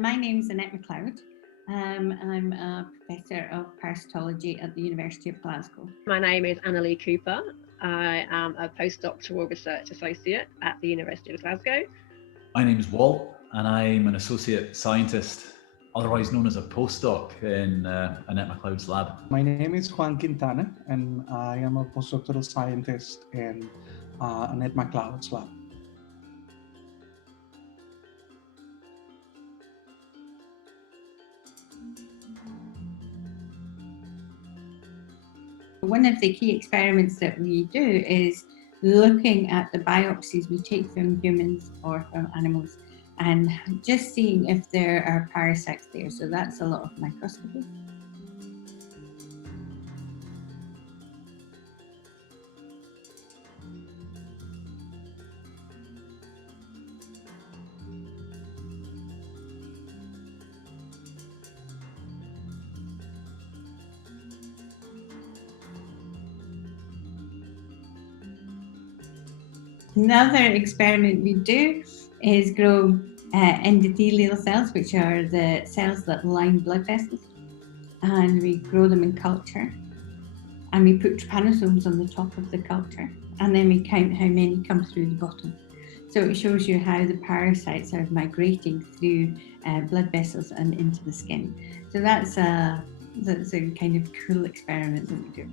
My name is Annette MacLeod. I'm a professor of parasitology at the University of Glasgow. My name is Anneli Cooper. I am a postdoctoral research associate at the University of Glasgow. My name is Walt, and I'm an associate scientist, otherwise known as a postdoc in Annette MacLeod's lab. My name is Juan Quintana, and I am a postdoctoral scientist in Annette MacLeod's lab. One of the key experiments that we do is looking at the biopsies we take from humans or from animals and just seeing if there are parasites there. So that's a lot of microscopy. Another experiment we do is grow endothelial cells, which are the cells that line blood vessels, and we grow them in culture, and we put trypanosomes on the top of the culture, and then we count how many come through the bottom. So it shows you how the parasites are migrating through blood vessels and into the skin. So that's a kind of cool experiment that we do.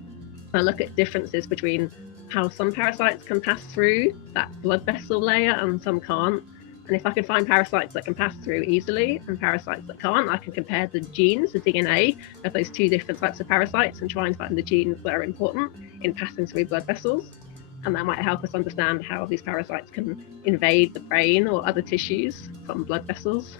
I look at differences between how some parasites can pass through that blood vessel layer and some can't. And if I can find parasites that can pass through easily and parasites that can't, I can compare the genes, the DNA of those two different types of parasites and try and find the genes that are important in passing through blood vessels. And that might help us understand how these parasites can invade the brain or other tissues from blood vessels.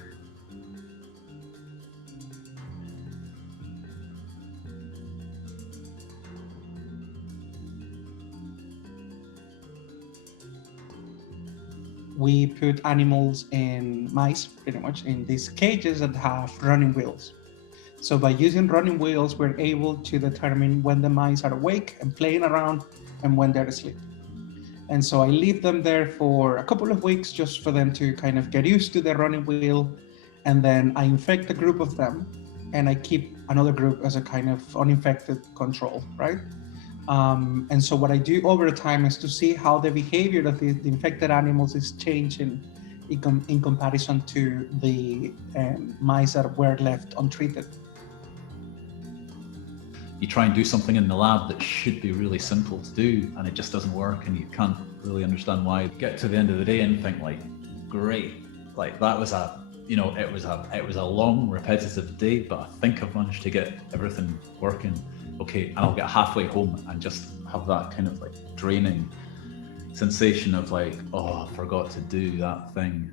We put animals in mice, pretty much, in these cages that have running wheels. So by using running wheels, we're able to determine when the mice are awake and playing around and when they're asleep. And so I leave them there for a couple of weeks just for them to kind of get used to the running wheel. And then I infect a group of them and I keep another group as a kind of uninfected control, right? And so what I do over time is to see how the behavior of the infected animals is changing in comparison to the mice that were left untreated. You try and do something in the lab that should be really simple to do, and it just doesn't work, and you can't really understand why. You get to the end of the day and think, like, great, like that was it was a long, repetitive day, but I think I've managed to get everything working. Okay, and I'll get halfway home and just have that kind of like draining sensation of like, oh, I forgot to do that thing.